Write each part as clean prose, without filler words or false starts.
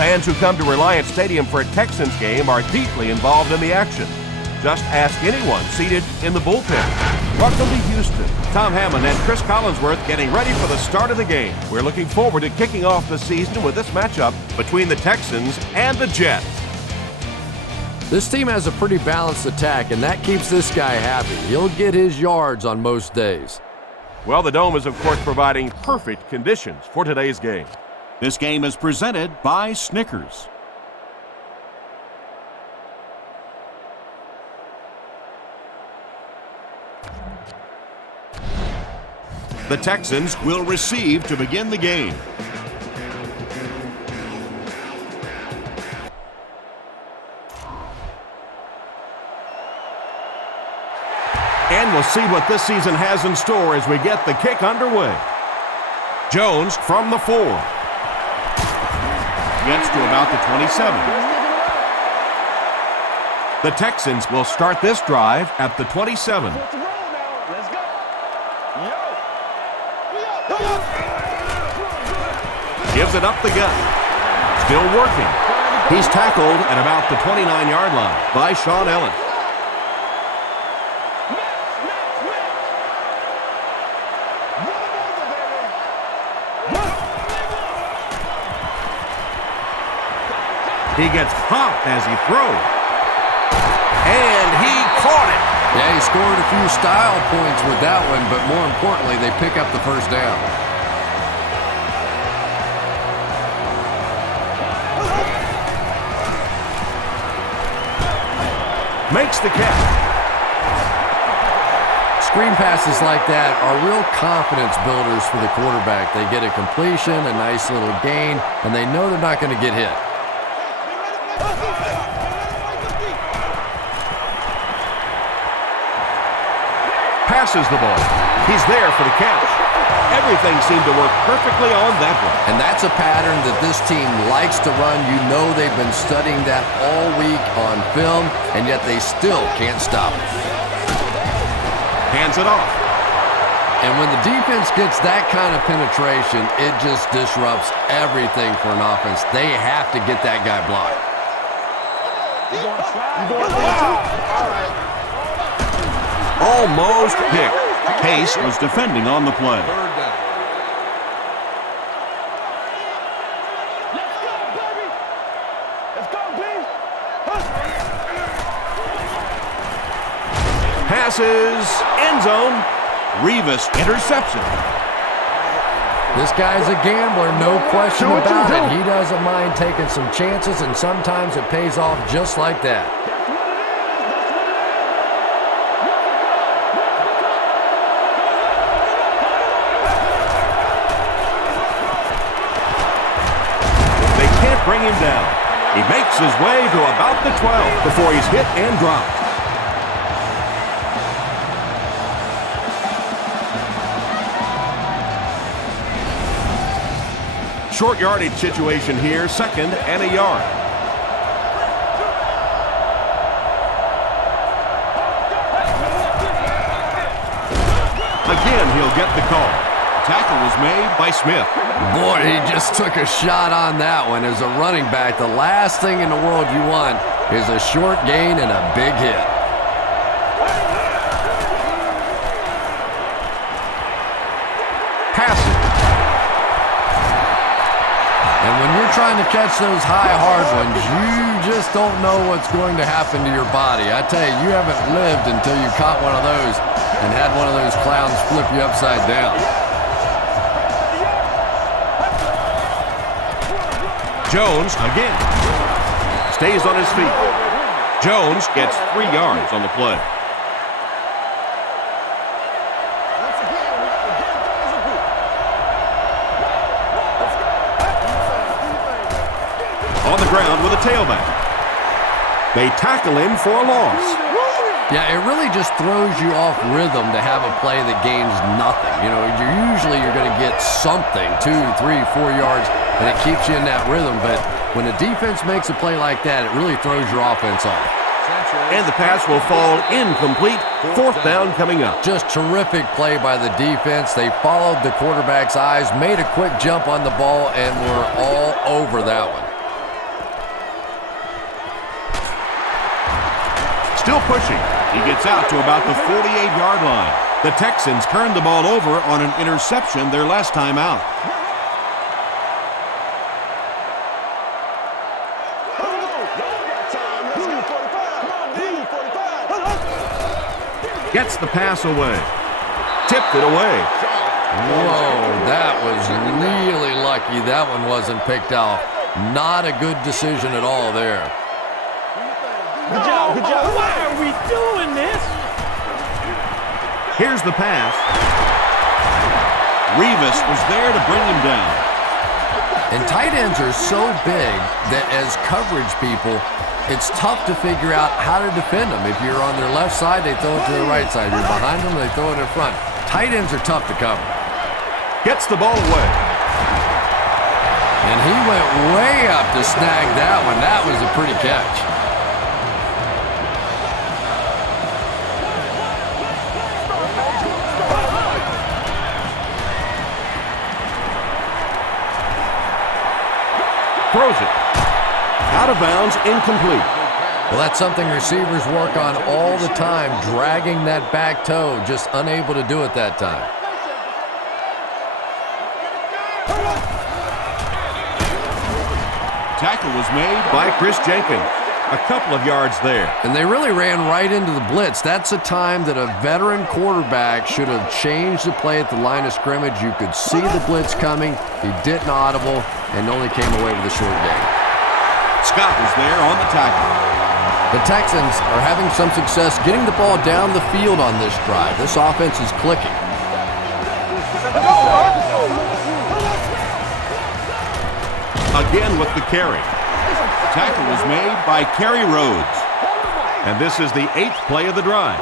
Fans who come to Reliant Stadium for a Texans game are deeply involved in the action. Just ask anyone seated in the bullpen. Welcome to Houston. Tom Hammond and Chris Collinsworth getting ready for the start of the game. We're looking forward to kicking off the season with this matchup between the Texans and the Jets. This team has a pretty balanced attack, and that keeps this guy happy. He'll get his yards on most days. Well, the Dome is, of course, providing perfect conditions for today's game. This game is presented by Snickers. The Texans will receive to begin the game. And we'll see what this season has in store as we get the kick underway. Jones from the 4. Gets to about the 27. The Texans will start this drive at the 27. Gives it up the gut. Still working. He's tackled at about the 29-yard line by Sean Ellis. He gets popped as he throws. And he caught it. Yeah, he scored a few style points with that one, but more importantly, they pick up the first down. Makes the catch. Screen passes like that are real confidence builders for the quarterback. They get a completion, a nice little gain, and they know they're not going to get hit. Passes the ball. He's there for the catch. Everything seemed to work perfectly on that one. And that's a pattern that this team likes to run. You know they've been studying that all week on film, and yet they still can't stop it. Hands it off. And when the defense gets that kind of penetration, it just disrupts everything for an offense. They have to get that guy blocked. Almost picked. Case was defending on the play. Passes, end zone. Revis intercepts it. This guy's a gambler, no question about it. He doesn't mind taking some chances, and sometimes it pays off just like that. Bring him down. He makes his way to about the 12 before he's hit and dropped. Short yardage situation here, 2nd and a yard. Again, he'll get the call. Tackle was made by Smith. Boy, he just took a shot on that one. As a running back, the last thing in the world you want is a short gain and a big hit. Pass it. And when you're trying to catch those high, hard ones, you just don't know what's going to happen to your body. I tell you, you haven't lived until you caught one of those and had one of those clowns flip you upside down. Jones again. Stays on his feet. Jones gets 3 yards on the play. On the ground with a tailback. They tackle him for a loss. Yeah, it really just throws you off rhythm to have a play that gains nothing. You know, you're going to get something, 2, 3, 4 yards, and it keeps you in that rhythm. But when a defense makes a play like that, it really throws your offense off. And the pass will fall incomplete. 4th down coming up. Just terrific play by the defense. They followed the quarterback's eyes, made a quick jump on the ball, and were all over that one. still pushing. He gets out to about the 48-yard line. The Texans turned the ball over on an interception their last time out. Gets the pass away. Tipped it away. Whoa, that was really lucky that one wasn't picked off. Not a good decision at all there. Good job, good job. Why are we doing this? Here's the pass. Revis was there to bring him down. And tight ends are so big that as coverage people, it's tough to figure out how to defend them. If you're on their left side, they throw it to the right side. If you're behind them, they throw it in front. Tight ends are tough to cover. Gets the ball away. And he went way up to snag that one. That was a pretty catch. Throws it. Out of bounds, incomplete. Well, that's something receivers work on all the time, dragging that back toe, just unable to do it that time. Tackle was made by Chris Jenkins. A couple of yards there. And they really ran right into the blitz. That's a time that a veteran quarterback should have changed the play at the line of scrimmage. You could see the blitz coming. He didn't audible and only came away with a short gain. Scott was there on the tackle. The Texans are having some success getting the ball down the field on this drive. This offense is clicking. Again with the carry. Tackle was made by Kerry Rhodes. And this is the 8th play of the drive.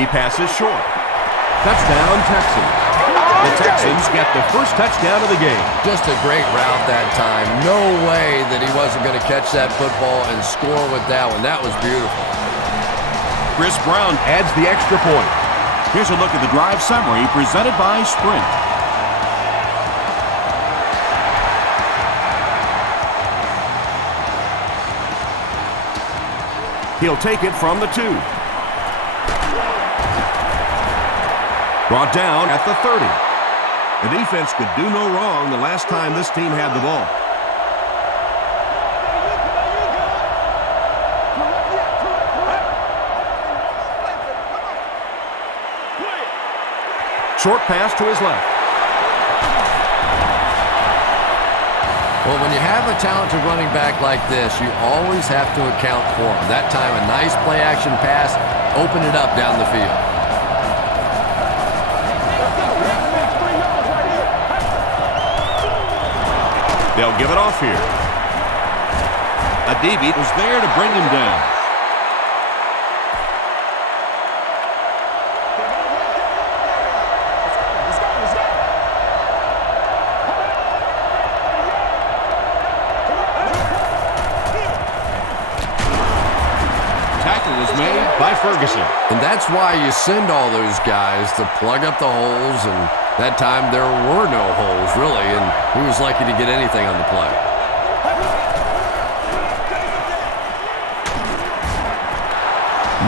He passes short. Touchdown, Texans. The Texans get the first touchdown of the game. Just a great route that time. No way that he wasn't going to catch that football and score with that one. That was beautiful. Chris Brown adds the extra point. Here's a look at the drive summary presented by Sprint. He'll take it from the 2. Brought down at the 30. The defense could do no wrong the last time this team had the ball. Short pass to his left. Well, when you have a talented running back like this, you always have to account for him. That time, a nice play-action pass opened it up down the field. They'll give it off here. Adibi was there to bring him down. Tackle was made by Ferguson. And that's why you send all those guys to plug up the holes, and that time there were no holes, really, and he was lucky to get anything on the play.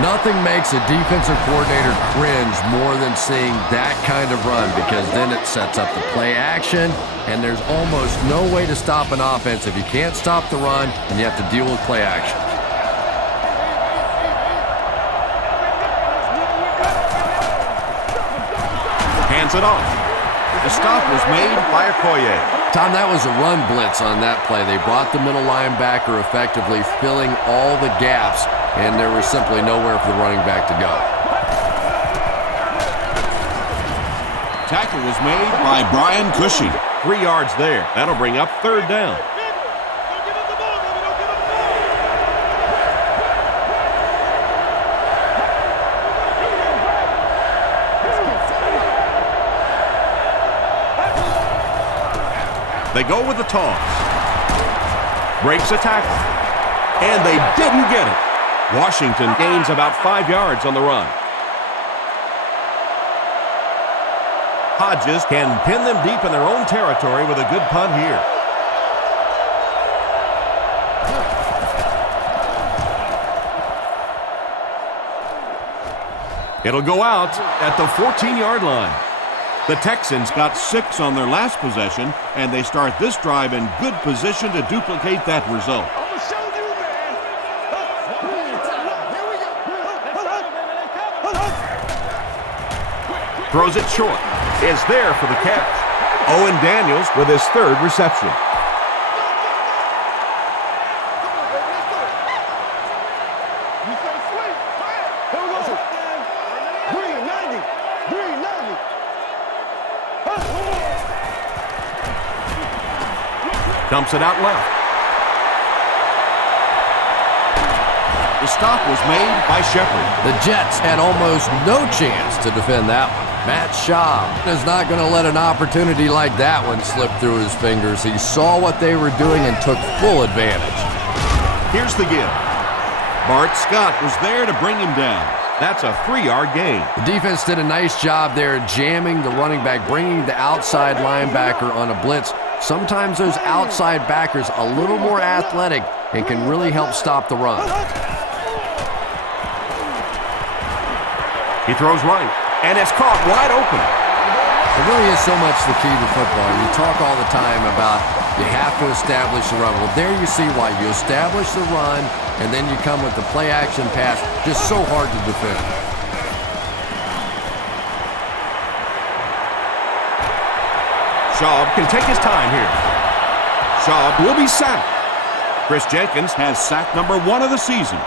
Nothing makes a defensive coordinator cringe more than seeing that kind of run, because then it sets up the play action, and there's almost no way to stop an offense if you can't stop the run and you have to deal with play action. Hands it off. The stop was made by Okoye. Tom, that was a run blitz on that play. They brought the middle linebacker effectively filling all the gaps, and there was simply nowhere for the running back to go. Tackle was made by Brian Cushing. 3 yards there. That'll bring up 3rd down. They go with the toss. Breaks a tackle. And they didn't get it. Washington gains about 5 yards on the run. Hodges can pin them deep in their own territory with a good punt here. It'll go out at the 14-yard line. The Texans got 6 on their last possession, and they start this drive in good position to duplicate that result. Throws it short. Is there for the catch. Owen Daniels with his 3rd reception. Dumps it out left. The stop was made by Shepard. The Jets had almost no chance to defend that one. Matt Schaub is not going to let an opportunity like that one slip through his fingers. He saw what they were doing and took full advantage. Here's the give. Bart Scott was there to bring him down. That's a 3-yard gain. The defense did a nice job there jamming the running back, bringing the outside linebacker on a blitz. Sometimes those outside backers a little more athletic and can really help stop the run. He throws right, and it's caught wide open. It really is so much the key to football. You talk all the time about you have to establish the run. Well, there you see why. You establish the run, and then you come with the play-action pass. Just so hard to defend. Schaub can take his time here. Schaub will be sacked. Chris Jenkins has sack number 1 of the season.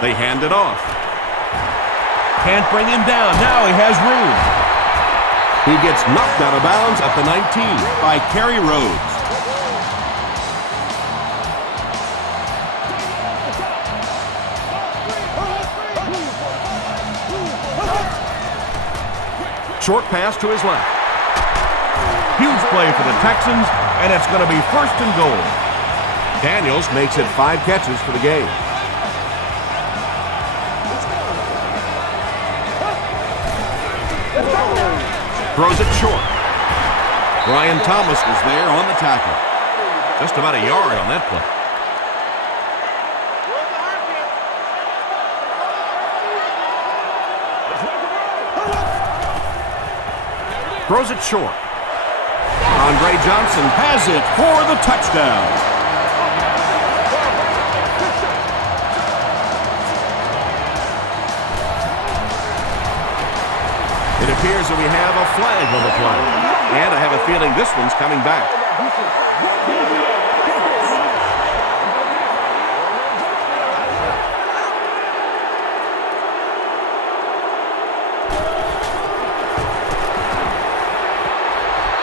They hand it off. Can't bring him down. Now he has room. He gets knocked out of bounds at the 19 by Kerry Rhodes. Short pass to his left. Huge play for the Texans, and it's going to be 1st and goal. Daniels makes it 5 catches for the game. Throws it short. Brian Thomas was there on the tackle. Just about a yard on that play. Throws it short. Andre Johnson has it for the touchdown. It appears that we have a flag on the play. And I have a feeling this one's coming back.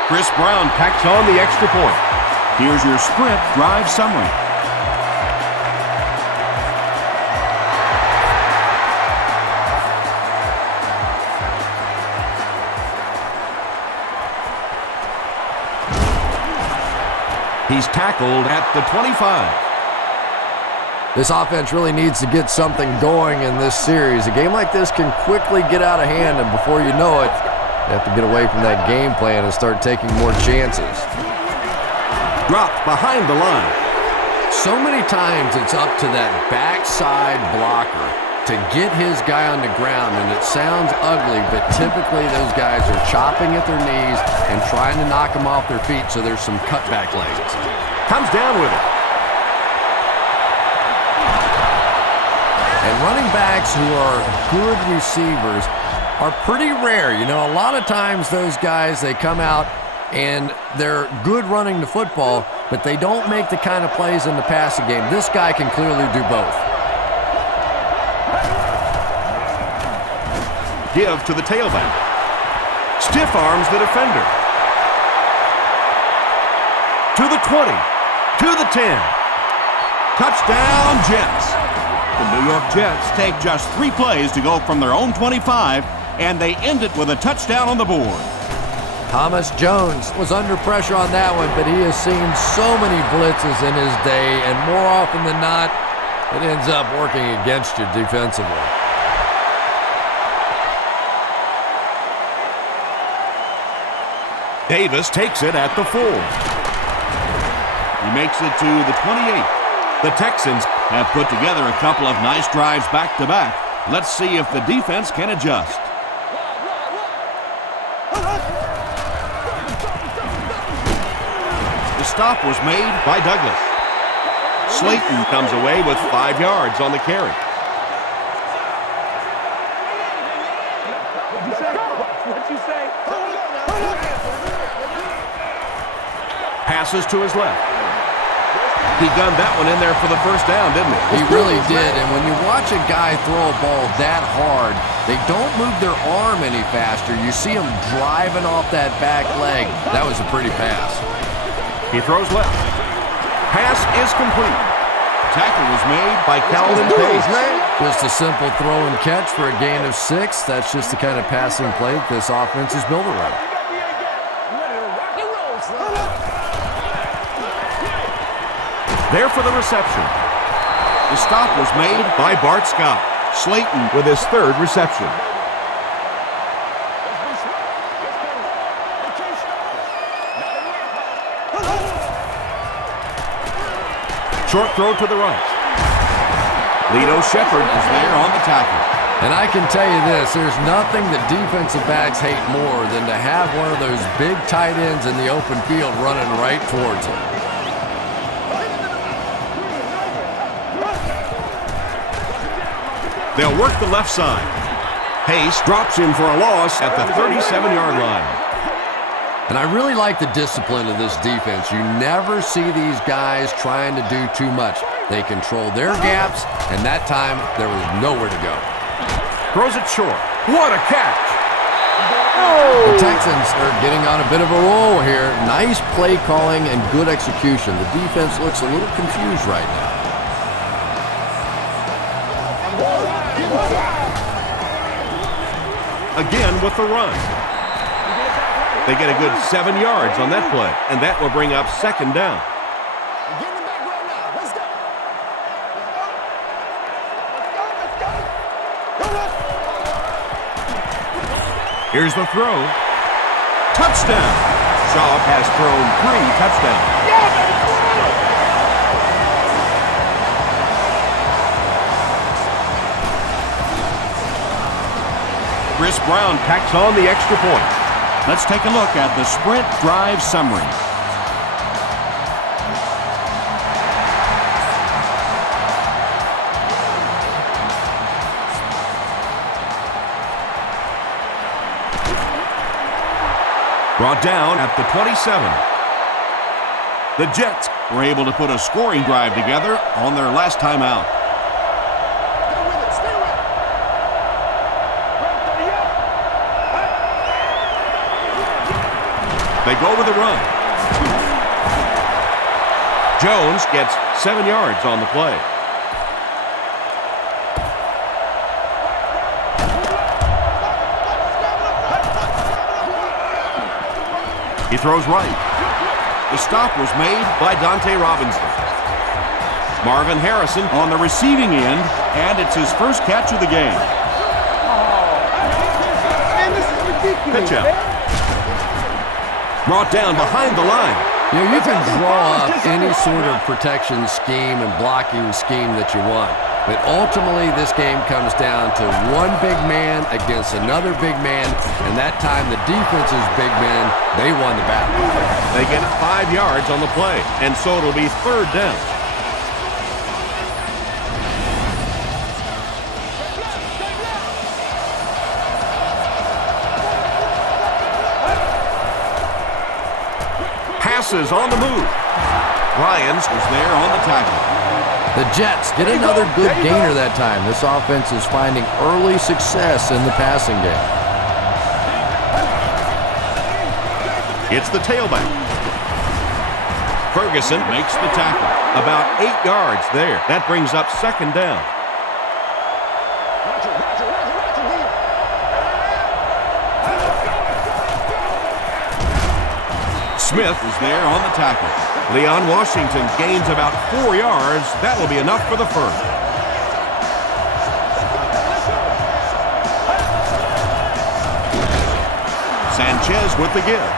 Chris Brown packs on the extra point. Here's your sprint drive summary. He's tackled at the 25. This offense really needs to get something going in this series. A game like this can quickly get out of hand, and before you know it, you have to get away from that game plan and start taking more chances. Dropped behind the line. So many times it's up to that backside blocker to get his guy on the ground, and it sounds ugly, but typically those guys are chopping at their knees and trying to knock them off their feet, so there's some cutback lanes. Comes down with it. And running backs who are good receivers are pretty rare. You know, a lot of times those guys, they come out and they're good running the football, but they don't make the kind of plays in the passing game. This guy can clearly do both. Give to the tailback. Stiff arms the defender. To the 20. To the 10. Touchdown, Jets. The New York Jets take just 3 plays to go from their own 25, and they end it with a touchdown on the board. Thomas Jones was under pressure on that one, but he has seen so many blitzes in his day, and more often than not, It ends up working against you defensively. Davis takes it at the 4. He makes it to the 28. The Texans have put together a couple of nice drives back-to-back. Let's see if the defense can adjust. The stop was made by Douglas. Slayton comes away with 5 yards on the carry. What'd you say? Passes to his left. He gunned that one in there for the first down, didn't he? He really did, and when you watch a guy throw a ball that hard, they don't move their arm any faster. You see him driving off that back leg. That was a pretty pass. He throws left. Pass is complete. Tackle was made by Calvin Pace. Just a simple throw and catch for a gain of 6. That's just the kind of passing play that this offense is built around. There for the reception. The stop was made by Bart Scott. Slayton with his 3rd reception. Short throw to the right. Lito Shepherd is there on the tackle. And I can tell you this, there's nothing that defensive backs hate more than to have one of those big tight ends in the open field running right towards them. They'll work the left side. Pace drops him for a loss at the 37-yard line. And I really like the discipline of this defense. You never see these guys trying to do too much. They control their gaps, and that time there was nowhere to go. Throws it short. What a catch! The Texans are getting on a bit of a roll here. Nice play calling and good execution. The defense looks a little confused right now. Again with the run. They get a good 7 yards on that play, and that will bring up 2nd down. Here's the throw. Touchdown! Shaw has thrown 3 touchdowns. Chris Brown tacks on the extra point. Let's take a look at the sprint drive summary. Brought down at the 27. The Jets were able to put a scoring drive together on their last time out. They go with a run. Jones gets 7 yards on the play. He throws right. The stop was made by Dante Robinson. Marvin Harrison on the receiving end, and it's his first catch of the game. Man, this is ridiculous. Pitch out. Brought down behind the line. You know, you can draw up any sort of protection scheme and blocking scheme that you want. But ultimately, this game comes down to one big man against another big man. And that time, the defense's big men, they won the battle. They get 5 yards on the play, and so it'll be 3rd down. Passes on the move. Ryans was there on the tackle. The Jets get another good gainer that time. This offense is finding early success in the passing game. It's the tailback. Ferguson makes the tackle. About 8 yards there. That brings up 2nd down. Smith is there on the tackle. Leon Washington gains about 4 yards. That will be enough for the first. Sanchez with the give.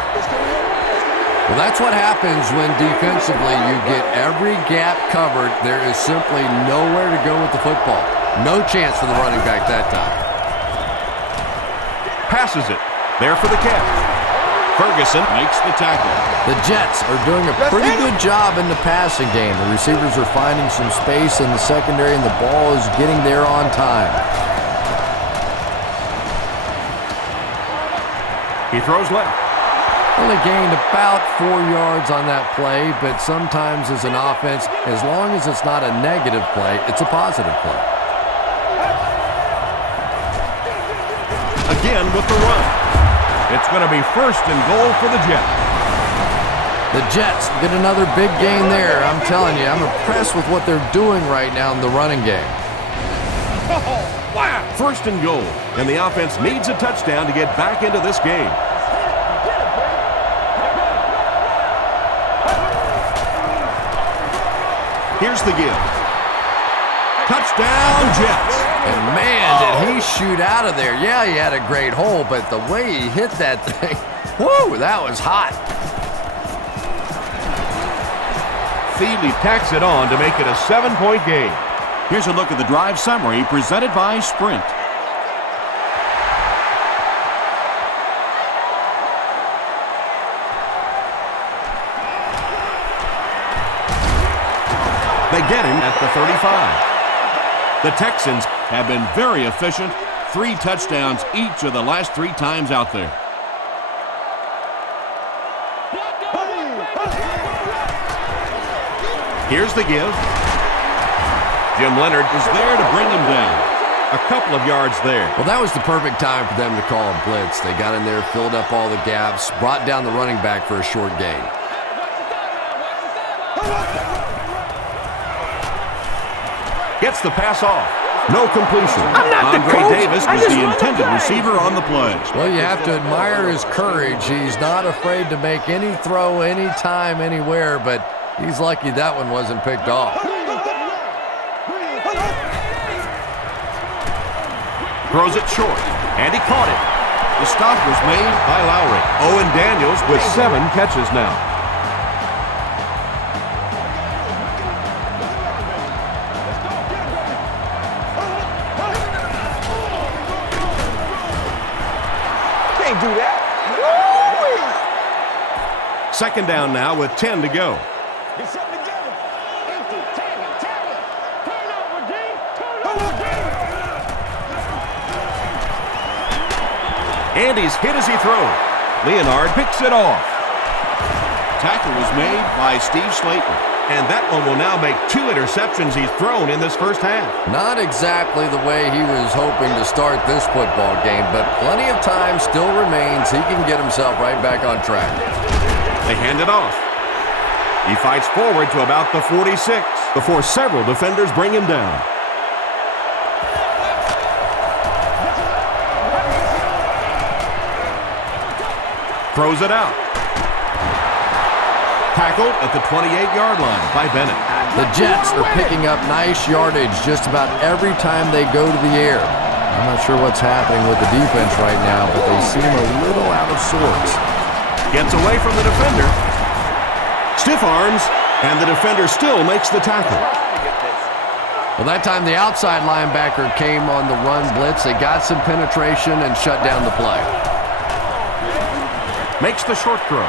Well, that's what happens when defensively you get every gap covered. There is simply nowhere to go with the football. No chance for the running back that time. Passes it. There for the catch. Ferguson makes the tackle. The Jets are doing a pretty good job in the passing game. The receivers are finding some space in the secondary, and the ball is getting there on time. He throws left. Only gained about 4 yards on that play, but sometimes as an offense, as long as it's not a negative play, it's a positive play. Again with the run. It's going to be 1st and goal for the Jets. The Jets get another big gain there. I'm telling you, I'm impressed with what they're doing right now in the running game. 1st and goal, and the offense needs a touchdown to get back into this game. Here's the give. Touchdown, Jets. And man, did he shoot out of there. Yeah, he had a great hole, but the way he hit that thing, whoo, that was hot. Thiele tacks it on to make it a 7-point game. Here's a look at the drive summary presented by Sprint. They get him at the 35. The Texans have been very efficient. 3 touchdowns each of the last 3 times out there. Here's the give. Jim Leonard is there to bring him down. A couple of yards there. Well, that was the perfect time for them to call a blitz. They got in there, filled up all the gaps, brought down the running back for a short gain. Gets the pass off. No completion. Andre Davis was the intended receiver on the play. Well, you have to admire his courage. He's not afraid to make any throw, anytime, anywhere, but he's lucky that one wasn't picked off. Throws it short, and he caught it. The stop was made by Lowry. Owen Daniels with 7 catches now. Can't do that. 2nd down now with 10 to go. Get something together. Empty. Tag it. Turnover, D. Turnover, D. And he's hit as he throws. Leonard picks it off. Tackle was made by Steve Slayton. And that one will now make 2 interceptions he's thrown in this first half. Not exactly the way he was hoping to start this football game, but plenty of time still remains. He can get himself right back on track. They hand it off. He fights forward to about the 46 before several defenders bring him down. Throws it out. Tackled at the 28-yard line by Bennett. The Jets are picking up nice yardage just about every time they go to the air. I'm not sure what's happening with the defense right now, but they seem a little out of sorts. Gets away from the defender. Stiff arms, and the defender still makes the tackle. Well, that time the outside linebacker came on the run blitz. They got some penetration and shut down the play. Makes the short throw.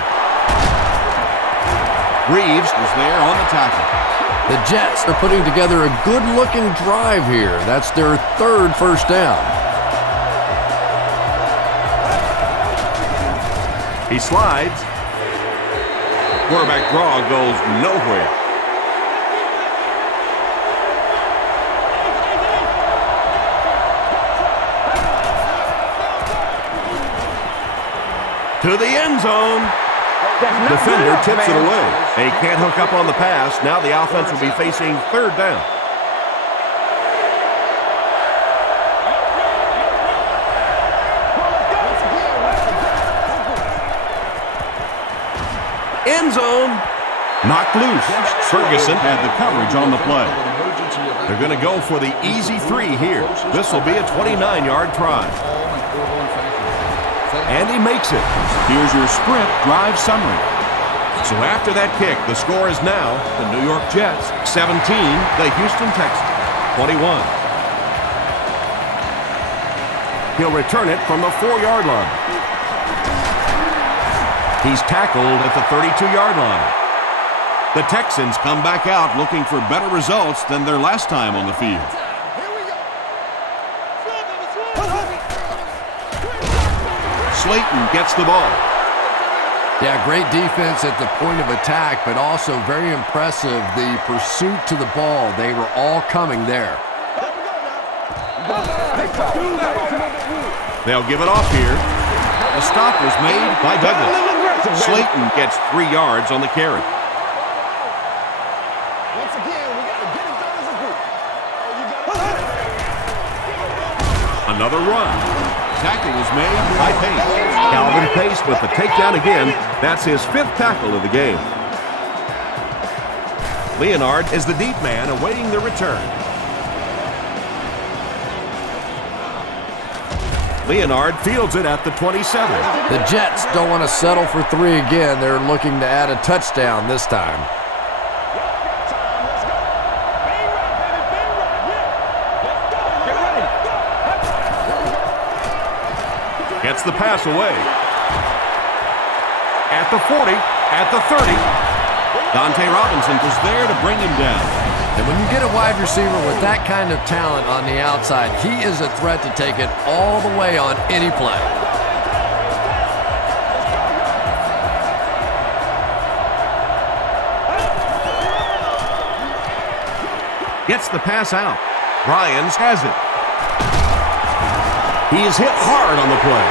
Reeves is there on the tackle. The Jets are putting together a good-looking drive here. That's their 3rd first down. He slides. Quarterback draw goes nowhere. To the end zone. Defender tips it away. They can't hook up on the pass. Now the offense will be facing 3rd down. End zone. Knocked loose. Ferguson had the coverage on the play. They're going to go for the easy 3 here. This will be a 29-yard try. And he makes it. Here's your sprint drive summary. So after that kick, the score is now the New York Jets 17, the Houston Texans 21. He'll return it from the 4-yard line. He's tackled at the 32-yard line. The Texans come back out looking for better results than their last time on the field. Slayton gets the ball. Yeah, great defense at the point of attack, but also very impressive the pursuit to the ball. They were all coming there. They'll give it off here. The stop was made by Douglas. Slayton gets 3 yards on the carry. Once again, we got to get it done as a group. Another run. Tackle was made by Pace. Calvin Pace with the takedown again. That's his 5th tackle of the game. Leonard is the deep man awaiting the return. Leonard fields it at the 27. The Jets don't want to settle for 3 again. They're looking to add a touchdown this time. Gets the pass away. At the 40, at the 30. Dante Robinson was there to bring him down. And when you get a wide receiver with that kind of talent on the outside, he is a threat to take it all the way on any play. Gets the pass out. Ryans has it. He is hit hard on the play.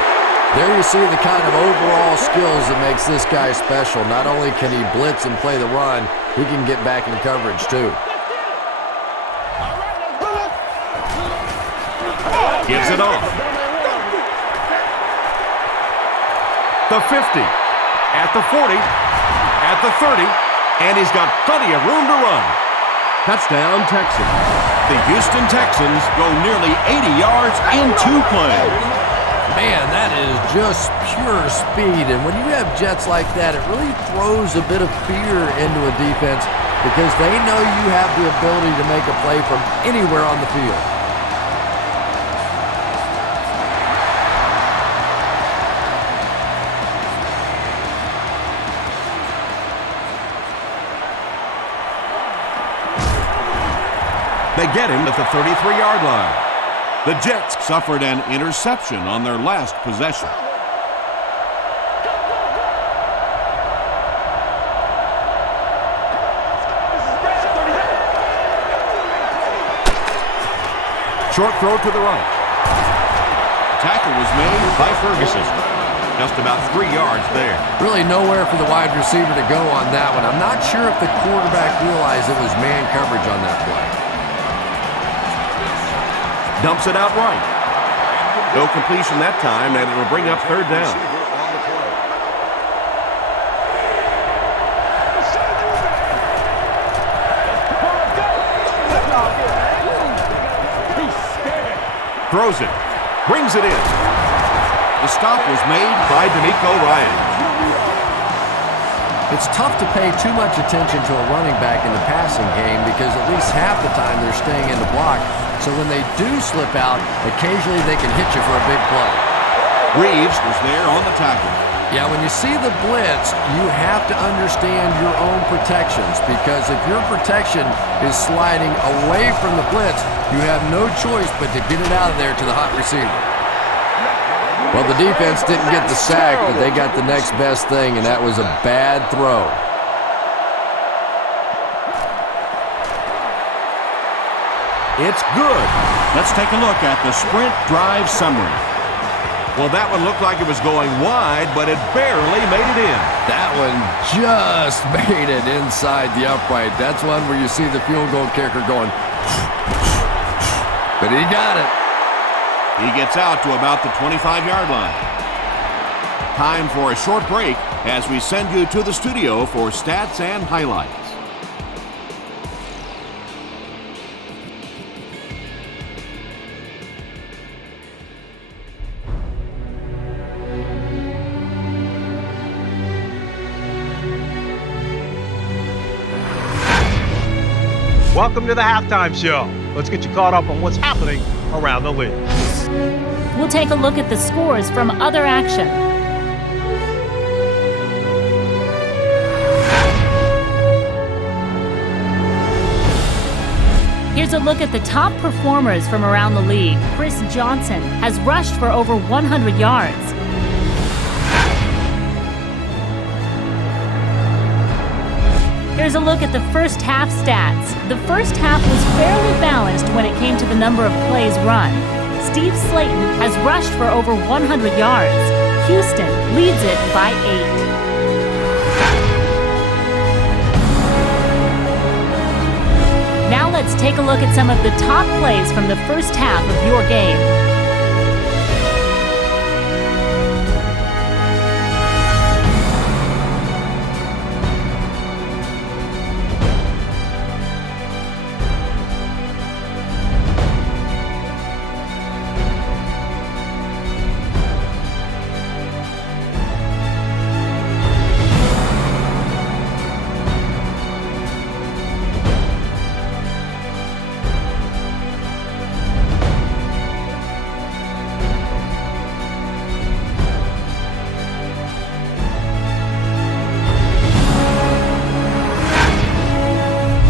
There you see the kind of overall skills that makes this guy special. Not only can he blitz and play the run, he can get back in coverage too. Gives it off. The 50, at the 40, at the 30, and he's got plenty of room to run. Touchdown, Texans. The Houston Texans go nearly 80 yards in 2 plays. Man, that is just pure speed. And when you have jets like that, it really throws a bit of fear into a defense because they know you have the ability to make a play from anywhere on the field. They get him at the 33-yard line. The Jets suffered an interception on their last possession. Short throw to the right. Tackle was made by Ferguson. Just about 3 yards there. Really nowhere for the wide receiver to go on that one. I'm not sure if the quarterback realized it was man coverage on that play. Dumps it out right. No completion that time, and it'll bring up 3rd down. Throws it. Brings it in. The stop was made by D'Amico Ryan. It's tough to pay too much attention to a running back in the passing game because at least half the time they're staying in the block. So when they do slip out, occasionally they can hit you for a big play. Reeves was there on the tackle. Yeah, when you see the blitz, you have to understand your own protections because if your protection is sliding away from the blitz, you have no choice but to get it out of there to the hot receiver. Well, the defense didn't get the sack, but they got the next best thing, and that was a bad throw. It's good. Let's take a look at the sprint drive summary. Well, that one looked like it was going wide, but it barely made it in. That one just made it inside the upright. That's one where you see the field goal kicker going, but he got it. He gets out to about the 25-yard line. Time for a short break as we send you to the studio for stats and highlights. Welcome to the halftime show. Let's get you caught up on what's happening around the league. We'll take a look at the scores from other action. Here's a look at the top performers from around the league. Chris Johnson has rushed for over 100 yards. Here's a look at the first half stats. The first half was fairly balanced when it came to the number of plays run. Steve Slayton has rushed for over 100 yards. Houston leads it by 8. Now let's take a look at some of the top plays from the first half of your game.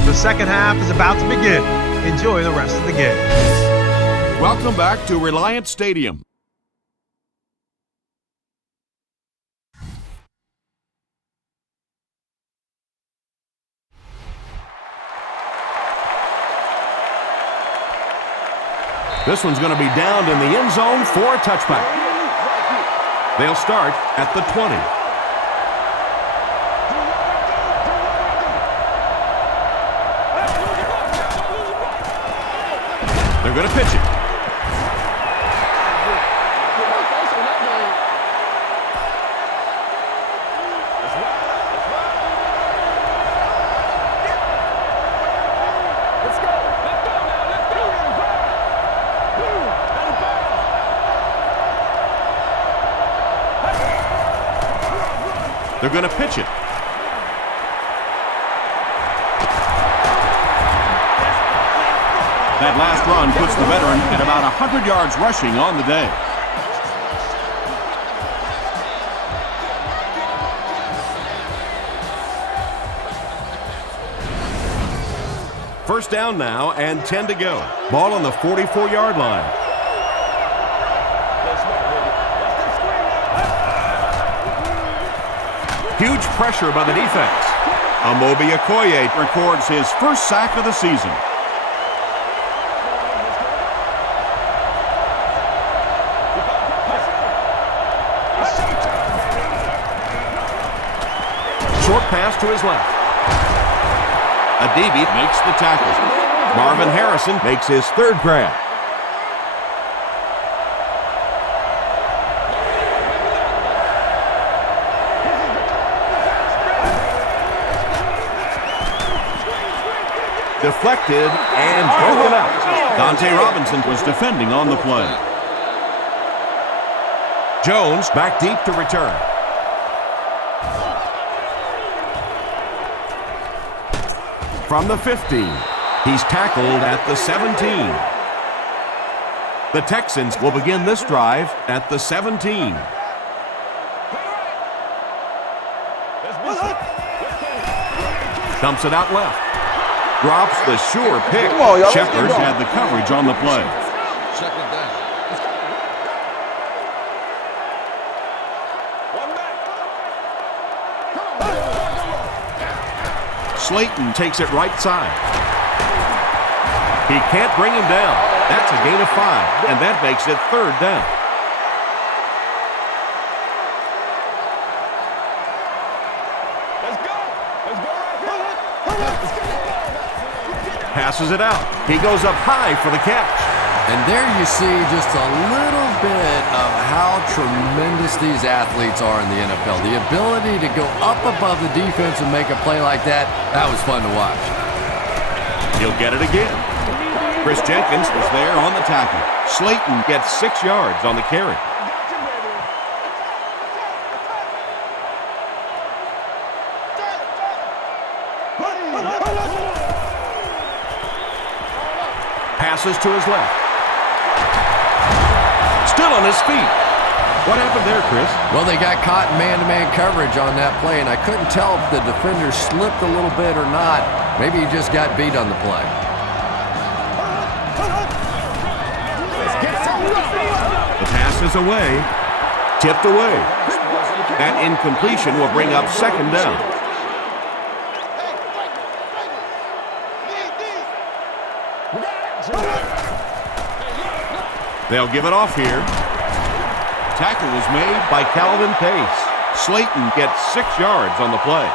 The second half is about to begin. Enjoy the rest of the game. Welcome back to Reliance Stadium. This one's going to be downed in the end zone for a touchback. They'll start at the 20. They're going to pitch it. They're going to pitch it. That last run puts the veteran at about 100 yards rushing on the day. First down now and 10 to go. Ball on the 44-yard line. Huge pressure by the defense. Amobi Okoye records his first sack of the season. Short pass to his left. Adibi makes the tackle. Marvin Harrison makes his third grab. Deflected and broken up. Dante Robinson was defending on the play. Jones back deep to return. From the 15, he's tackled at the 17. The Texans will begin this drive at the 17. Dumps it out left. Drops the sure pick. Shepard had the coverage on the play. Second down. Slayton takes it right side. He can't bring him down. That's a gain of 5, and that makes it third down. Passes it out. He goes up high for the catch. And there you see just a little bit of how tremendous these athletes are in the NFL. The ability to go up above the defense and make a play like that, that was fun to watch. He'll get it again. Chris Jenkins was there on the tackle. Slayton gets 6 yards on the carry. passes to his left. Still on his feet. What happened there, Chris? Well, they got caught in man-to-man coverage on that play, and I couldn't tell if the defender slipped a little bit or not. Maybe he just got beat on the play. The pass is away. Tipped away. That incompletion will bring up second down. They'll give it off here. Tackle was made by Calvin Pace. Slayton gets 6 yards on the play.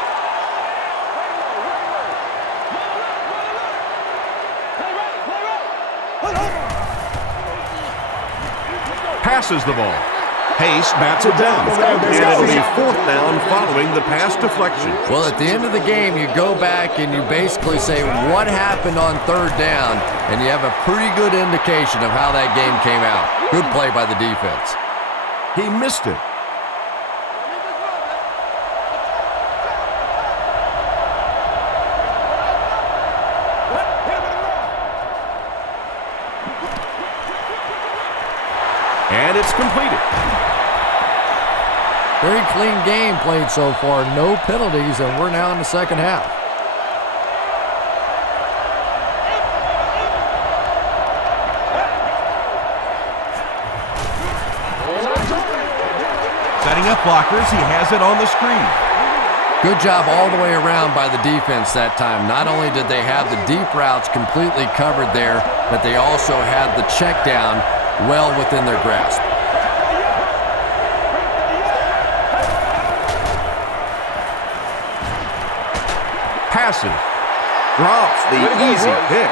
Passes the ball. Pace bats it down. And it'll be 4th down following the pass deflection. Well, at the end of the game, you go back and you basically say what happened on 3rd down, and you have a pretty good indication of how that game came out. Good play by the defense. He missed it. And it's completed. Very clean game played so far. No penalties, and we're now in the second half. Setting up blockers, he has it on the screen. Good job all the way around by the defense that time. Not only did they have the deep routes completely covered there, but they also had the check down well within their grasp. Passes. Drops the easy pick.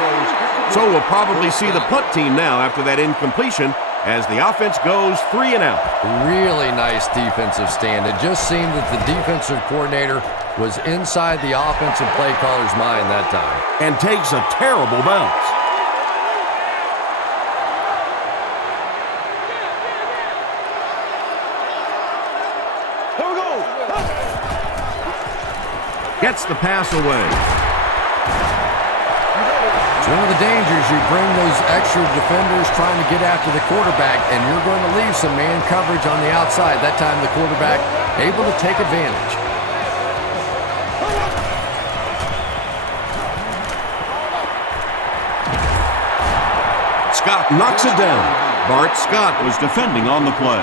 So we'll probably see the punt team now after that incompletion as the offense goes 3 and out. Really nice defensive stand. It just seemed that the defensive coordinator was inside the offensive play caller's mind that time. And takes a terrible bounce. Here we go. Gets the pass away. It's one of the dangers. You bring those extra defenders trying to get after the quarterback, and you're going to leave some man coverage on the outside. That time the quarterback able to take advantage. Scott knocks it down. Bart Scott was defending on the play.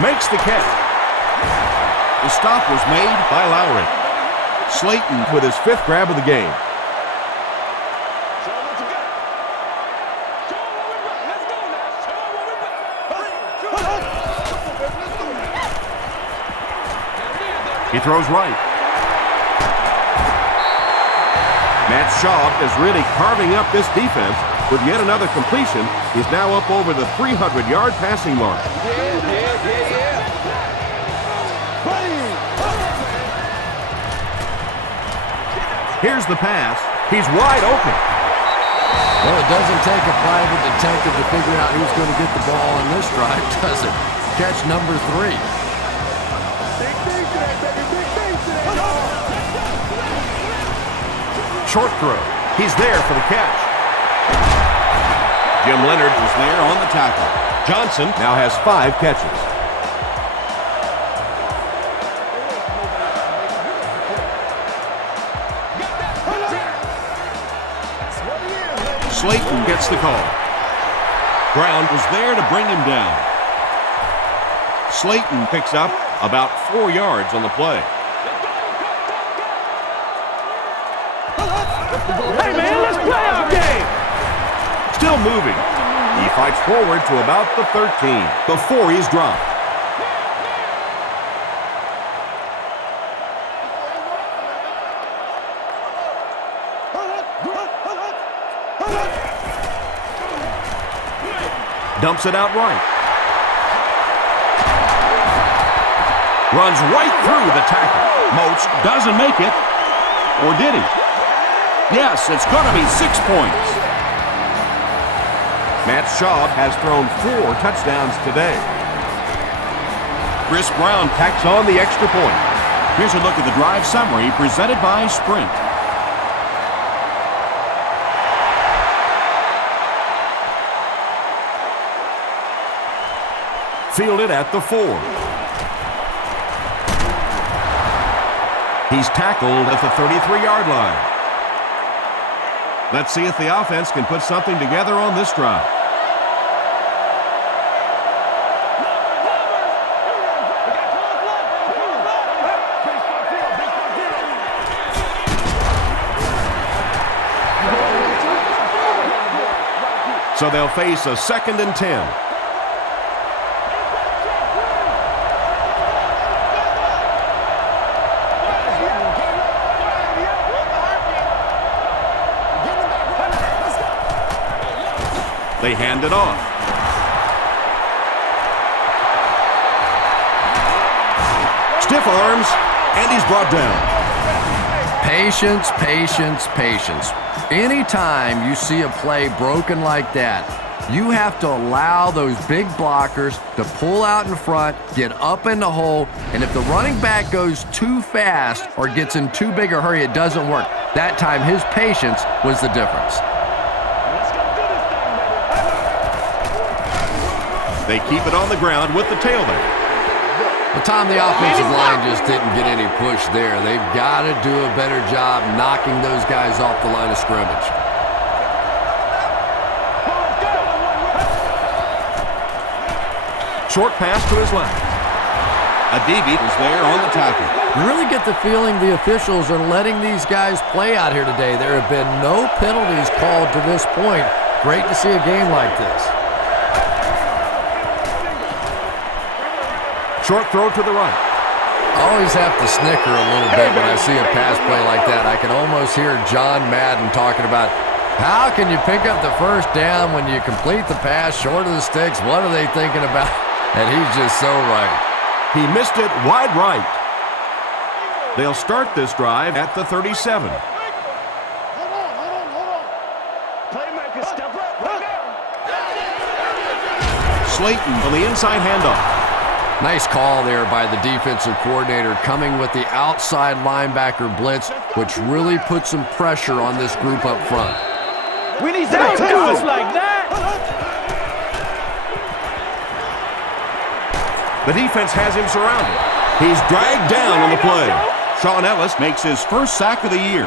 Makes the catch. The stop was made by Lowry. Slayton with his 5th grab of the game. He throws right. Matt Schaub is really carving up this defense with yet another completion. He's now up over the 300-yard passing mark. Here's the pass. He's wide open. Well, it doesn't take a private detective to figure out who's going to get the ball in this drive, does it? Catch number 3. Short throw. He's there for the catch. Jim Leonard was there on the tackle. Johnson now has 5 catches. Slayton gets the call. Brown was there to bring him down. Slayton picks up about 4 yards on the play. Hey, man, let's play our game. Still moving. He fights forward to about the 13 before he's dropped. Dumps it out right. Runs right through the tackle. Moats doesn't make it. Or did he? Yes, it's going to be 6 points. Matt Schaub has thrown 4 touchdowns today. Chris Brown tacks on the extra point. Here's a look at the drive summary presented by Sprint. Fielded at the 4. He's tackled at the 33-yard line. Let's see if the offense can put something together on this drive. So they'll face a 2nd and 10. They hand it off. Stiff arms, and he's brought down. Patience, patience, patience. Anytime you see a play broken like that, you have to allow those big blockers to pull out in front, get up in the hole, and if the running back goes too fast or gets in too big a hurry, it doesn't work. That time, his patience was the difference. They keep it on the ground with the tailback. Well, Tom, the offensive line just didn't get any push there. They've got to do a better job knocking those guys off the line of scrimmage. Short pass to his left. Adibi is there on the tackle. You really get the feeling the officials are letting these guys play out here today. There have been no penalties called to this point. Great to see a game like this. Short throw to the right. I always have to snicker a little bit when I see a pass play like that. I can almost hear John Madden talking about how can you pick up the first down when you complete the pass short of the sticks? What are they thinking about? And he's just so right. He missed it wide right. They'll start this drive at the 37. Hold on. Playmaker, step up. Right there. Slayton on the inside handoff. Nice call there by the defensive coordinator coming with the outside linebacker blitz, which really put some pressure on this group up front. We need some touches like that. The defense has him surrounded. He's dragged down on the play. Sean Ellis makes his first sack of the year.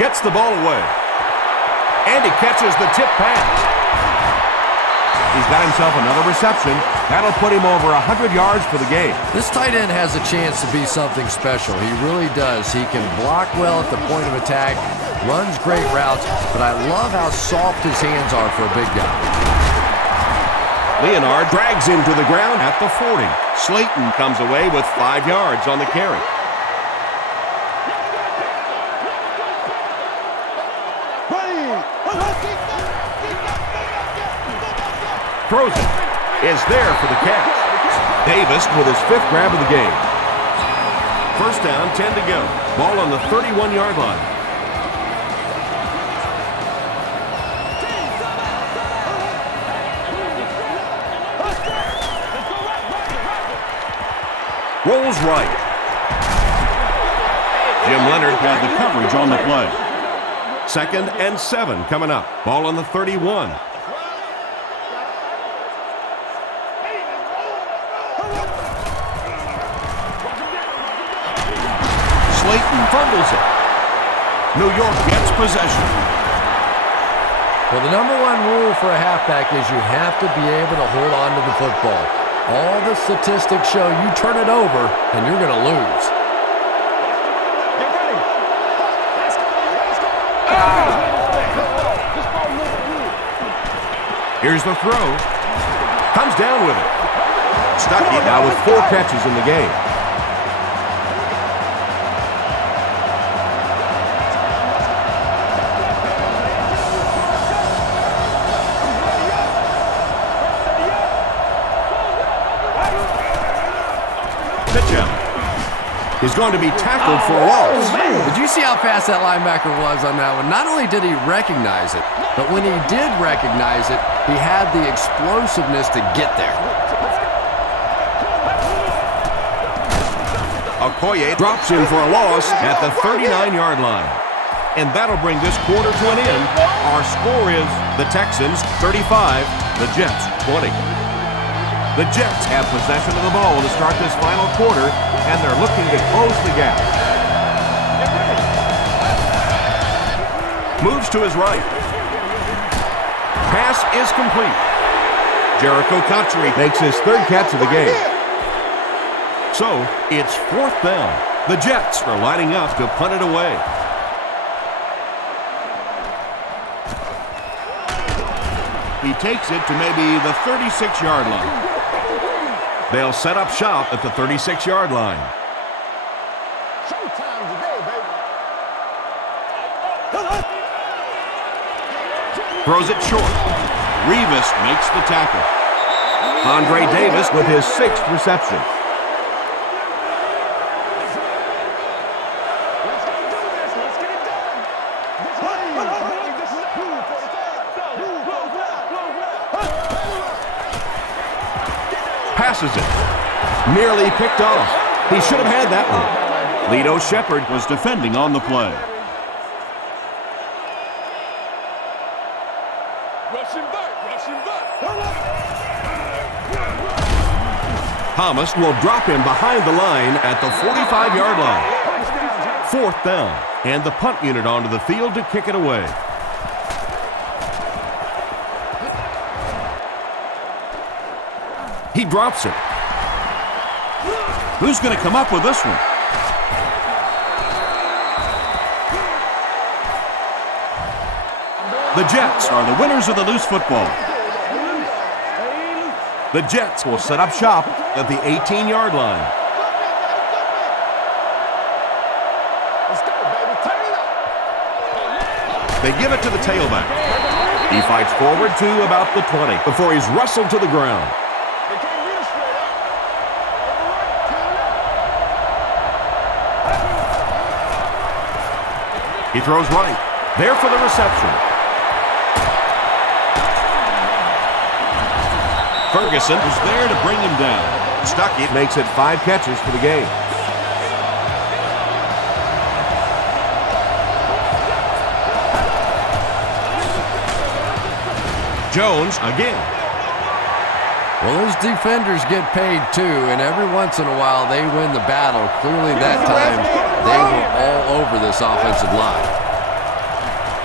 Gets the ball away. And he catches the tip pass. He's got himself another reception. That'll put him over 100 yards for the game. This tight end has a chance to be something special. He really does. He can block well at the point of attack, runs great routes, but I love how soft his hands are for a big guy. Leonard drags him to the ground at the 40. Slayton comes away with 5 yards on the carry. Throws it. Is there for the catch. Davis with his 5th grab of the game. First down, 10 to go. Ball on the 31-yard line. Rolls right. Jim Leonard had the coverage on the play. 2nd and 7 coming up. Ball on the 31. Slayton fumbles it. New York gets possession. Well, the number one rule for a halfback is you have to be able to hold on to the football. All the statistics show you turn it over and you're going to lose. Here's the throw. Comes down with it. Stuckey now with 4 catches in the game. Pitch out. is going to be tackled for a loss. Did you see how fast that linebacker was on that one? Not only did he recognize it, but when he did recognize it, he had the explosiveness to get there. Okoye drops him for a loss at the 39-yard line. And that'll bring this quarter to an end. Our score is the Texans 35, the Jets 20. The Jets have possession of the ball to start this final quarter, and they're looking to close the gap. Moves to his right. Pass is complete. Jericho Cotchery makes his third catch of the game. So, it's fourth down. The Jets are lining up to punt it away. He takes it to maybe the 36-yard line. They'll set up shop at the 36-yard line. Showtime today, baby. Throws it short. Revis makes the tackle. Andre Davis with his 6th reception. Let's go do this. Let's get it done. This is a move for the Passes it. Nearly picked off. He should have had that one. Lito Shepherd was defending on the play. Rushing back. Thomas will drop him behind the line at the 45-yard line. Fourth down, and the punt unit onto the field to kick it away. He drops it. Who's going to come up with this one? The Jets are the winners of the loose football. The Jets will set up shop at the 18-yard line. Let's go, baby. Turn it up. They give it to the tailback. He fights forward to about the 20 before he's wrestled to the ground. They can't read it straight up. He throws right. There for the reception. Ferguson is there to bring him down. Stuckey makes it 5 catches for the game. Jones again. Well, those defenders get paid too, and every once in a while they win the battle. Clearly that time they were all over this offensive line.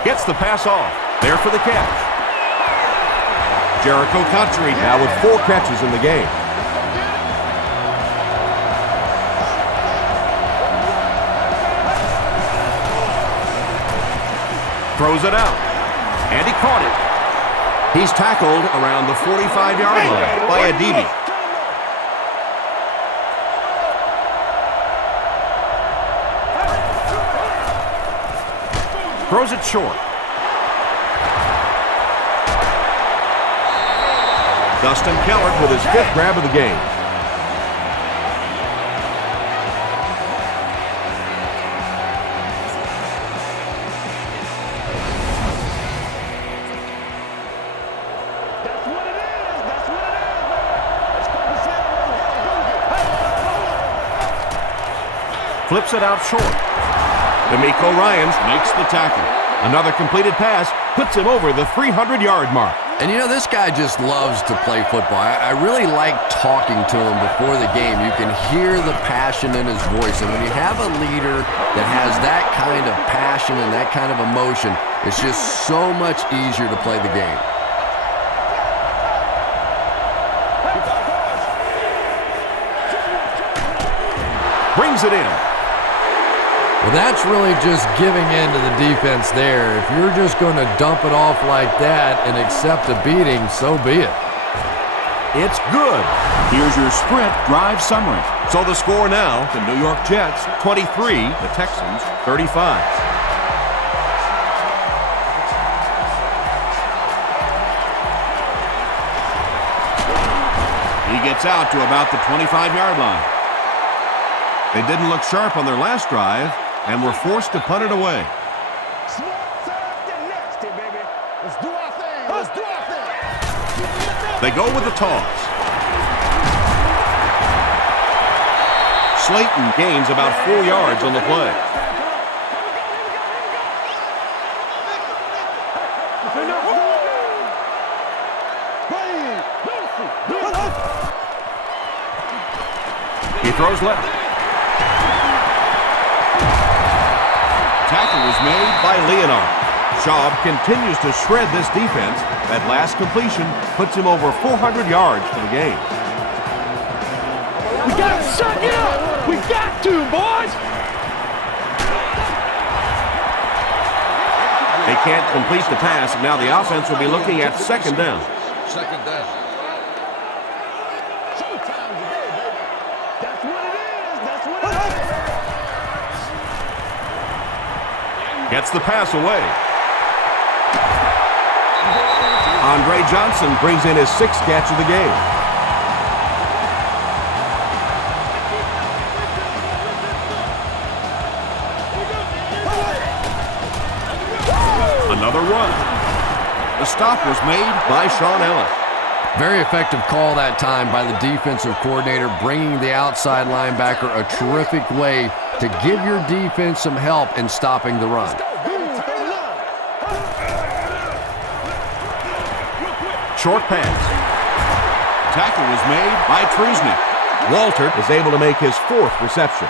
Gets the pass off. There for the catch. Jericho Cotchery now with 4 catches in the game. Throws it out. And he caught it. He's tackled around the 45-yard line by Adibi. Throws it short. Dustin Keller with his 5th grab of the game. That's what it is. That's what it is. Let's go to Flips it out short. D'Amico Ryans makes the tackle. Another completed pass puts him over the 300-yard mark. And you know, this guy just loves to play football. I really like talking to him before the game. You can hear the passion in his voice. And when you have a leader that has that kind of passion and that kind of emotion, it's just so much easier to play the game. Brings it in. Well, that's really just giving in to the defense there. If you're just going to dump it off like that and accept a beating, so be it. It's good. Here's your sprint drive summary. So the score now, the New York Jets 23, the Texans 35. He gets out to about the 25-yard line. They didn't look sharp on their last drive and were forced to punt it away. Let's do our thing. Let's do our thing. They go with the toss. Slayton gains about 4 yards on the play. He throws left. Tackle was made by Leonard. Schaub continues to shred this defense. That last completion puts him over 400 yards for the game. We got to suck it up. We got to, boys. They can't complete the pass, and now the offense will be looking at second down. Second down. Showtime today, baby. That's what it is. That's what it is. Gets the pass away. Andre Johnson brings in his 6th catch of the game. Another run. The stop was made by Sean Ellis. Very effective call that time by the defensive coordinator, bringing the outside linebacker a terrific way to give your defense some help in stopping the run. Short pass. Tackle was made by Trusnick. Walter is able to make his 4th reception.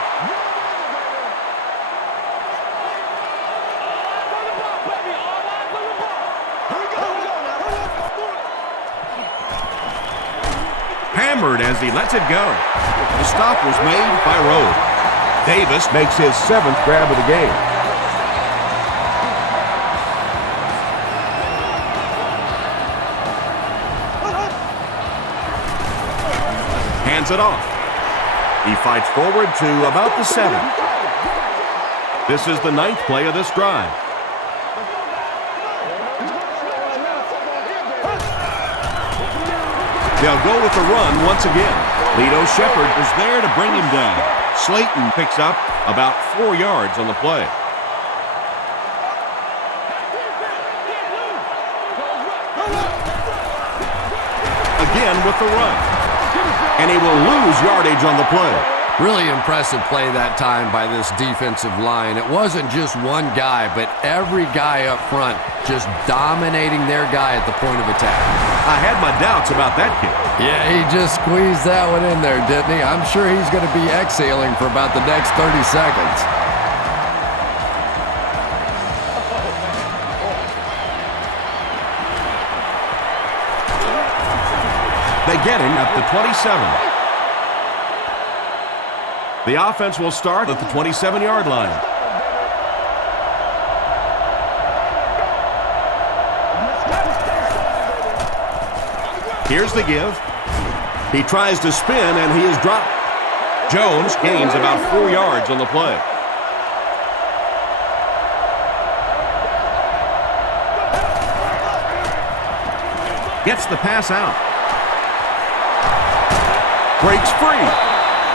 Hammered as he lets it go. The stop was made by Rhodes. Davis makes his 7th grab of the game. Hands it off. He fights forward to about the 7. This is the 9th play of this drive. They'll go with the run once again. Lito Shepherd is there to bring him down. Slayton picks up about 4 yards on the play. Again with the run. And he will lose yardage on the play. Really impressive play that time by this defensive line. It wasn't just one guy, but every guy up front just dominating their guy at the point of attack. I had my doubts about that kid. Yeah, he just squeezed that one in there, didn't he? I'm sure he's going to be exhaling for about the next 30 seconds. They get him at the 27. The offense will start at the 27-yard line. Here's the give. He tries to spin, and he is dropped. Jones gains about 4 yards on the play. Gets the pass out. Breaks free.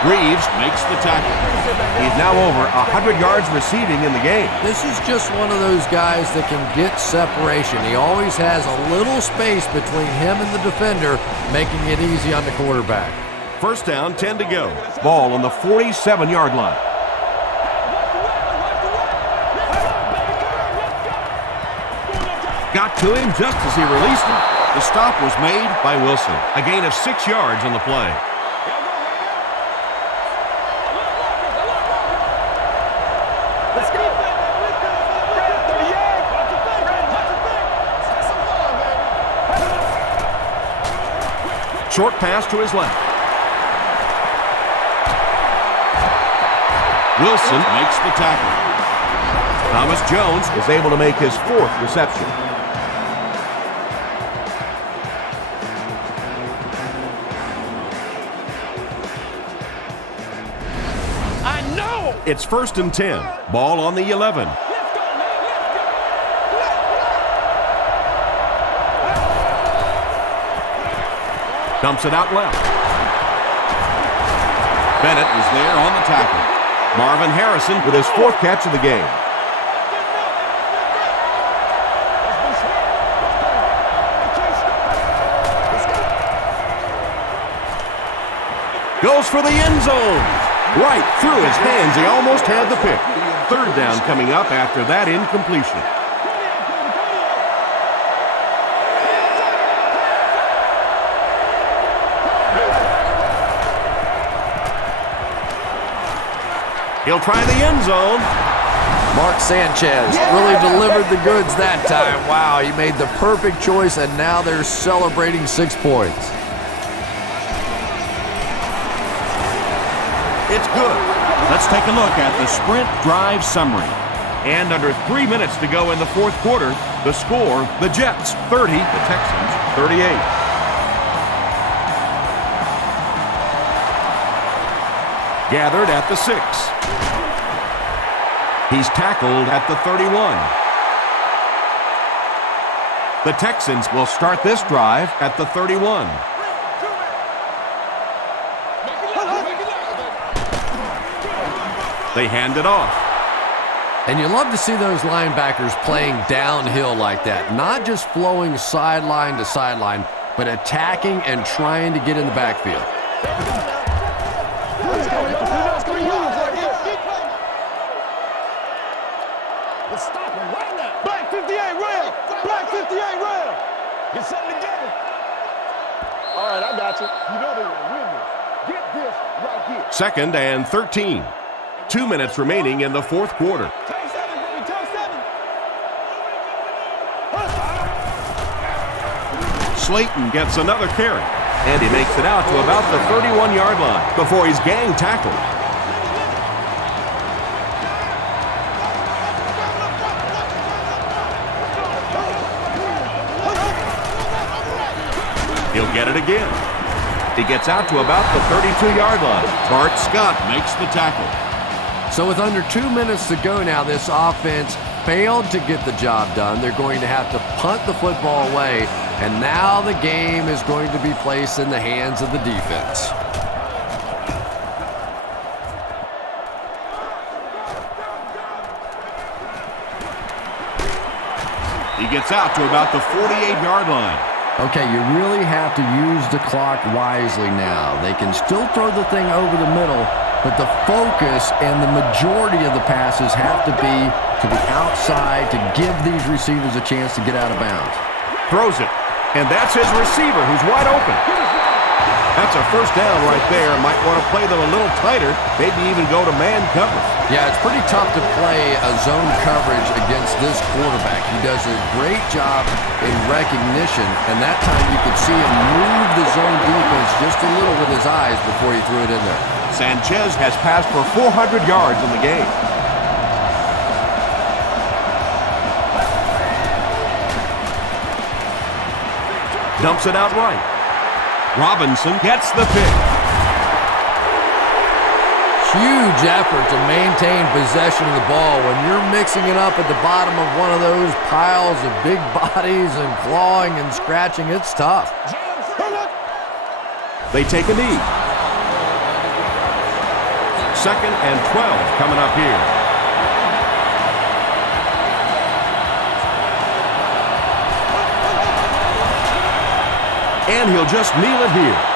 Reeves makes the tackle. He's now over 100 yards receiving in the game. This is just one of those guys that can get separation. He always has a little space between him and the defender, making it easy on the quarterback. First down, 10 to go. Ball on the 47-yard line. Got to him just as he released him. The stop was made by Wilson. A gain of 6 yards on the play. Short pass to his left. Wilson makes the tackle. Thomas Jones is able to make his 4th reception. I know. It's 1st and 10. Ball on the 11. Dumps it out left. Bennett is there on the tackle. Marvin Harrison with his 4th catch of the game. Goes for the end zone. Right through his hands. He almost had the pick. 3rd down coming up after that incompletion. He'll try the end zone. Mark Sanchez really delivered the goods that time. Wow, he made the perfect choice, and now they're celebrating 6 points. It's good. Let's take a look at the sprint drive summary. And under 3 minutes to go in the 4th quarter, the score, the Jets 30, the Texans 38. Gathered at the 6. He's tackled at the 31. The Texans will start this drive at the 31. They hand it off. And you love to see those linebackers playing downhill like that. Not just flowing sideline to sideline, but attacking and trying to get in the backfield. Let's stop him right now. Black 58 rail. Black 58 rail. Get something together. All right, I got you. You know they're going to win this. Get this right here. 2nd and 13. 2 minutes remaining in the 4th quarter. Turn 7, baby. Turn 7. Slayton gets another carry, and he makes it out to about the 31-yard line before he's gang tackled. He'll get it again. He gets out to about the 32-yard line. Bart Scott makes the tackle. So with under 2 minutes to go now, this offense failed to get the job done. They're going to have to punt the football away, and now the game is going to be placed in the hands of the defense. He gets out to about the 48-yard line. Okay, you really have to use the clock wisely now. They can still throw the thing over the middle, but the focus and the majority of the passes have to be to the outside to give these receivers a chance to get out of bounds. Throws it, and that's his receiver who's wide open. That's a 1st down right there. Might want to play them a little tighter, maybe even go to man cover. Yeah, it's pretty tough to play a zone coverage against this quarterback. He does a great job in recognition, and that time you could see him move the zone defense just a little with his eyes before he threw it in there. Sanchez has passed for 400 yards in the game. Dumps it out right. Robinson gets the pick. Huge effort to maintain possession of the ball. When you're mixing it up at the bottom of one of those piles of big bodies and clawing and scratching, it's tough. They take a knee. 2nd and 12 coming up here. And he'll just kneel it here.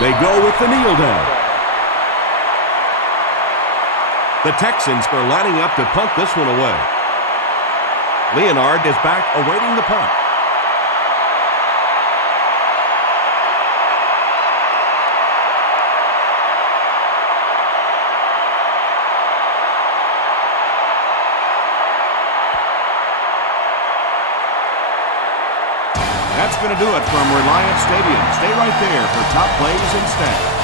They go with the kneel down. The Texans are lining up to punt this one away. Leonard is back awaiting the punt. That's going to do it from Reliance Stadium. Stay right there for top plays and stats.